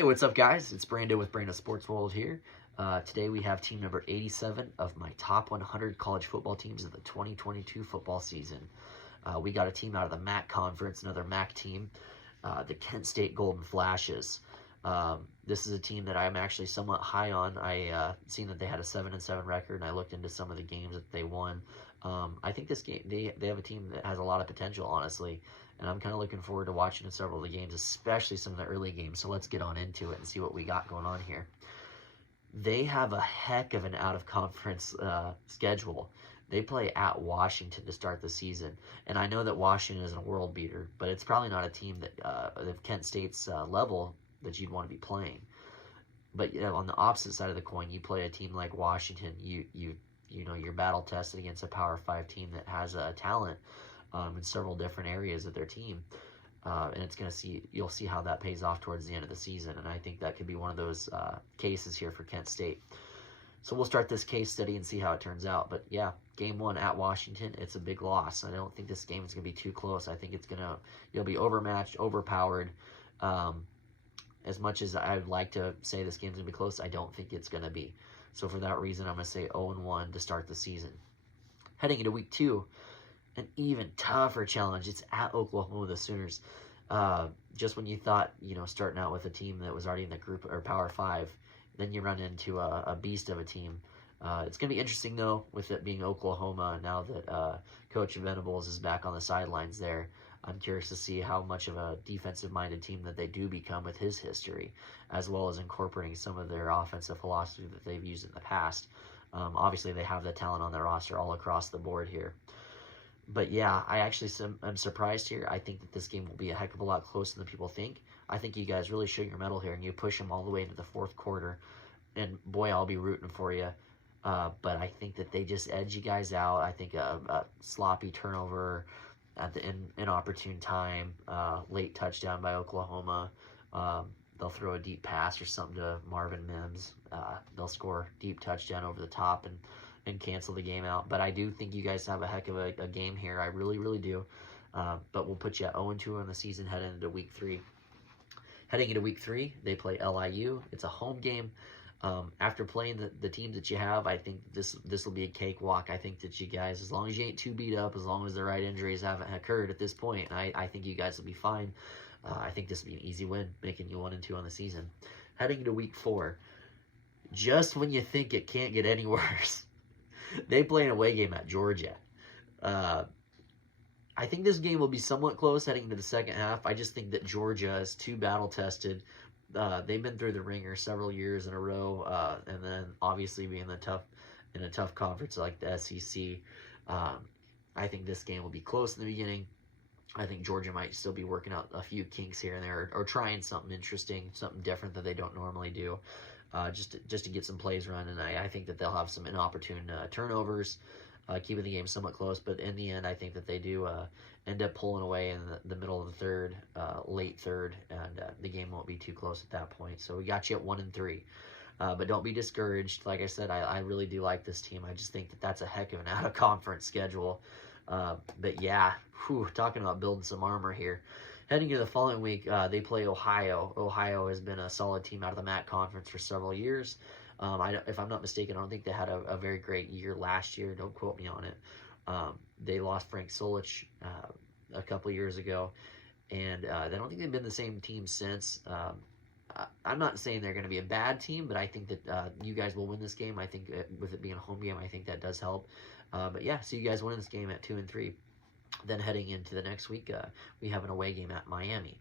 Hey, what's up, guys? It's Brando with Brando Sports World here. Today we have team number 87 of my top 100 college football teams of the 2022 football season. We got a team out of the MAC conference, another MAC team, the Kent State Golden Flashes. This is a team that I'm actually somewhat high on. I seen that they had a 7-7 record, and I looked into some of the games that they won. I think this game they have a team that has a lot of potential, honestly, and I'm kind of looking forward to watching several of the games, especially some of the early games. So let's get on into it and see what we got going on here. They have a heck of an out-of-conference schedule. They play at Washington to start the season, and I know that Washington is a world beater, but it's probably not a team that of Kent State's level that you'd want to be playing. But on the opposite side of the coin, you play a team like Washington. You know you're battle tested against a Power 5 team that has a talent in several different areas of their team, and you'll see how that pays off towards the end of the season. And I think that could be one of those cases here for Kent State. So we'll start this case study and see how it turns out. But yeah, game one at Washington, it's a big loss. I don't think this game is going to be too close. I think you'll be overmatched, overpowered. As much as I'd like to say this game's going to be close, I don't think it's going to be. So for that reason, I'm going to say 0-1 to start the season. Heading into week 2, an even tougher challenge. It's at Oklahoma, the Sooners. Just when you thought, starting out with a team that was already in the group or Power 5, then you run into a beast of a team. It's going to be interesting, though, with it being Oklahoma, now that Coach Venables is back on the sidelines there. I'm curious to see how much of a defensive-minded team that they do become with his history, as well as incorporating some of their offensive philosophy that they've used in the past. Obviously, they have the talent on their roster all across the board here. But yeah, I actually am surprised here. I think that this game will be a heck of a lot closer than people think. I think you guys really show your mettle here, and you push them all the way into the fourth quarter. And boy, I'll be rooting for you. But I think that they just edge you guys out. I think a sloppy turnover at the inopportune time, late touchdown by Oklahoma. They'll throw a deep pass or something to Marvin Mims. They'll score deep touchdown over the top and cancel the game out. But I do think you guys have a heck of a game here. I really, really do. But we'll put you at 0-2 on the season heading into week 3. Heading into week 3, they play LIU. It's a home game. After playing the teams that you have, I think this will be a cakewalk. I think that you guys, as long as you ain't too beat up, as long as the right injuries haven't occurred at this point, I think you guys will be fine. I think this will be an easy win, making you 1-2 on the season. Heading into week 4, just when you think it can't get any worse, they play an away game at Georgia. I think this game will be somewhat close heading into the second half. I just think that Georgia is too battle-tested. They've been through the ringer several years in a row, and then obviously being in a tough conference like the SEC. I think this game will be close in the beginning. I think Georgia might still be working out a few kinks here and there, or trying something interesting, something different that they don't normally do, just to get some plays run. And I think that they'll have some inopportune turnovers, keeping the game somewhat close. But in the end, I think that they do end up pulling away in the middle of the third, late third, and the game won't be too close at that point. So we got you at 1-3. But don't be discouraged. Like I said, I really do like this team. I just think that that's a heck of an out-of-conference schedule. But yeah, talking about building some armor here. Heading to the following week, they play Ohio. Ohio has been a solid team out of the MAC conference for several years. If I'm not mistaken, I don't think they had a very great year last year. Don't quote me on it. They lost Frank Solich a couple years ago, and I don't think they've been the same team since. I'm not saying they're going to be a bad team, but I think that you guys will win this game. I think with it being a home game, I think that does help. But yeah, so you guys win this game at 2-3. Then heading into the next week, we have an away game at Miami.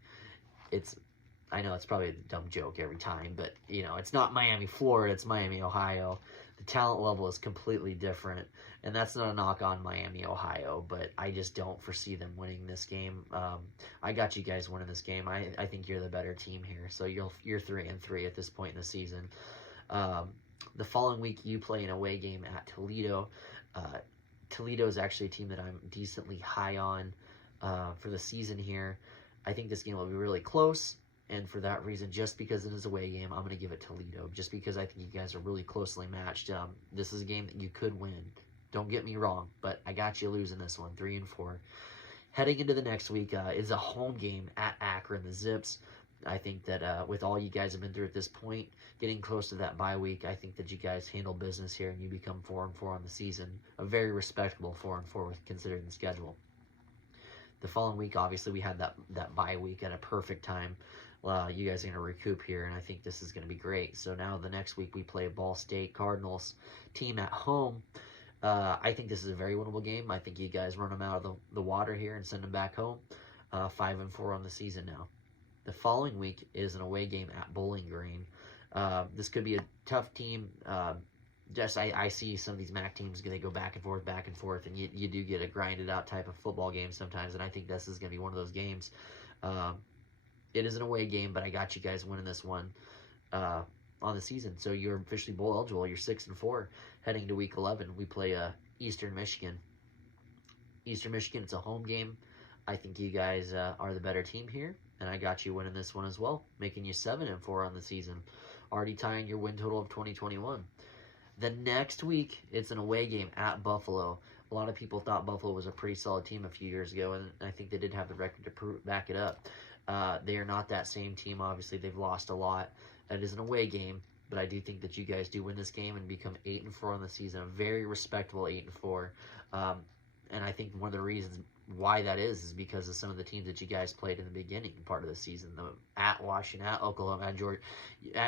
I know it's probably a dumb joke every time, but it's not Miami, Florida. It's Miami, Ohio. The talent level is completely different, and that's not a knock on Miami, Ohio, but I just don't foresee them winning this game. I got you guys winning this game. I think you're the better team here, so you're 3-3 at this point in the season. The following week, you play an away game at Toledo. Toledo is actually a team that I'm decently high on for the season here. I think this game will be really close. And for that reason, just because it is a away game, I'm going to give it Toledo. Just because I think you guys are really closely matched. This is a game that you could win. Don't get me wrong, but I got you losing this one, 3-4. Heading into the next week is a home game at Akron, the Zips. I think that with all you guys have been through at this point, getting close to that bye week, I think that you guys handle business here and you become 4-4 on the season. A very respectable 4-4 with considering the schedule. The following week, obviously, we had that bye week at a perfect time. You guys are going to recoup here, and I think this is going to be great. So now the next week we play Ball State Cardinals team at home. I think this is a very winnable game. I think you guys run them out of the water here and send them back home. 5-4 on the season now. The following week is an away game at Bowling Green. This could be a tough team. I see some of these MAC teams, they go back and forth, and you do get a grinded out type of football game sometimes, and I think this is going to be one of those games. It is an away game, but I got you guys winning this one on the season. So you're officially bowl eligible. You're 6-4 heading to week 11. We play Eastern Michigan. Eastern Michigan, it's a home game. I think you guys are the better team here, and I got you winning this one as well, making you 7-4 on the season, already tying your win total of 2021. The next week, it's an away game at Buffalo. A lot of people thought Buffalo was a pretty solid team a few years ago, and I think they did have the record to back it up. They are not that same team. Obviously, they've lost a lot. It is an away game, but I do think that you guys do win this game and become 8-4 on the season, a very respectable 8-4. And I think one of the reasons why that is because of some of the teams that you guys played in the beginning part of the season, at Washington, at Oklahoma, at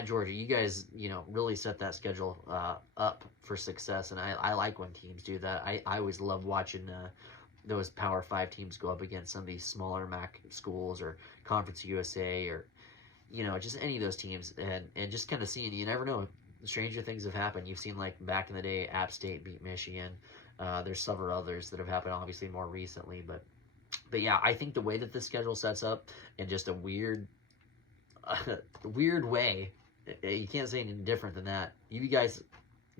Georgia. You guys, really set that schedule up for success, and I like when teams do that. I always love watching those Power 5 teams go up against some of these smaller MAC schools or Conference USA or, just any of those teams, and just kind of seeing, you never know, stranger things have happened. You've seen, like, back in the day, App State beat Michigan. There's several others that have happened, obviously, more recently. But yeah, I think the way that this schedule sets up in just a weird way, you can't say anything different than that. You guys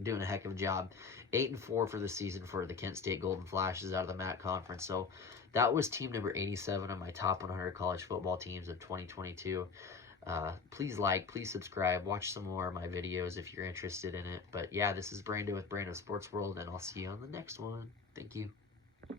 doing a heck of a job. 8-4 for the season for the Kent State Golden Flashes out of the MAC Conference. So that was team number 87 of my top 100 college football teams of 2022. Please subscribe, watch some more of my videos if you're interested in it. But yeah, this is Brando with Brando Sports World, and I'll see you on the next one. Thank you.